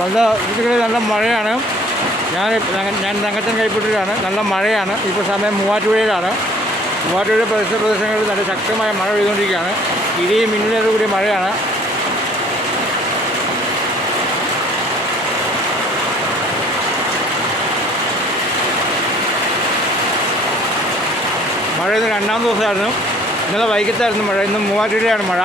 നല്ല വീടുകളിൽ നല്ല മഴയാണ്. ഞാൻ തങ്കച്ചൻ കൈപ്പറ്റൂരാണ്. നല്ല മഴയാണ്. ഇപ്പോൾ സമയം മൂവാറ്റുപുഴയിലാണ്. മൂവാറ്റുപുഴ പ്രദേശങ്ങളിൽ നല്ല ശക്തമായ മഴ പെയ്തുകൊണ്ടിരിക്കുകയാണ്. ഇടിയും മിന്നലോട് കൂടിയ മഴയാണ്. മഴ ഇന്ന് രണ്ടാം ദിവസമായിരുന്നു. ഇന്നലെ വൈകിട്ടായിരുന്നു മഴ. ഇന്ന് മൂവാറ്റുപുഴയാണ് മഴ.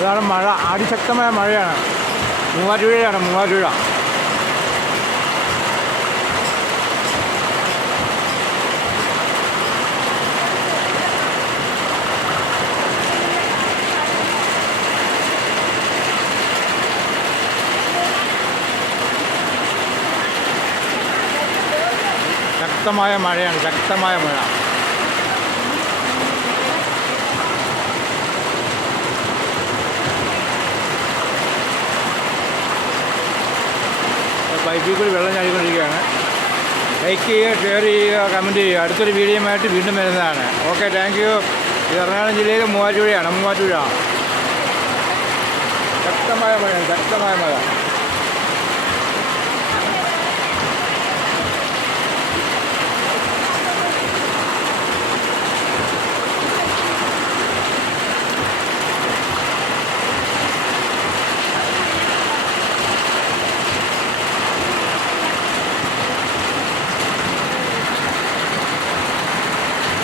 ഇതാണ് മഴ. അതിശക്തമായ മഴയാണ്. മൂവാറ്റുപുഴയാണ്. മൂവാറ്റുപുഴ ശക്തമായ മഴയാണ്. ശക്തമായ മഴ. പൈപ്പിൽ കൂടി വെള്ളം ചാടിക്കൊണ്ടിരിക്കുകയാണ്. ലൈക്ക് ചെയ്യുക, ഷെയർ ചെയ്യുക, കമൻറ്റ് ചെയ്യുക. അടുത്തൊരു വീഡിയോയുമായിട്ട് വീണ്ടും വരുന്നതാണ്. Okay, thank you. ഇത് എറണാകുളം ജില്ലയിലെ മൂവാറ്റുപുഴയാണ്. മൂവാറ്റുപുഴ ശക്തമായ മഴയാണ്. ശക്തമായ മഴ.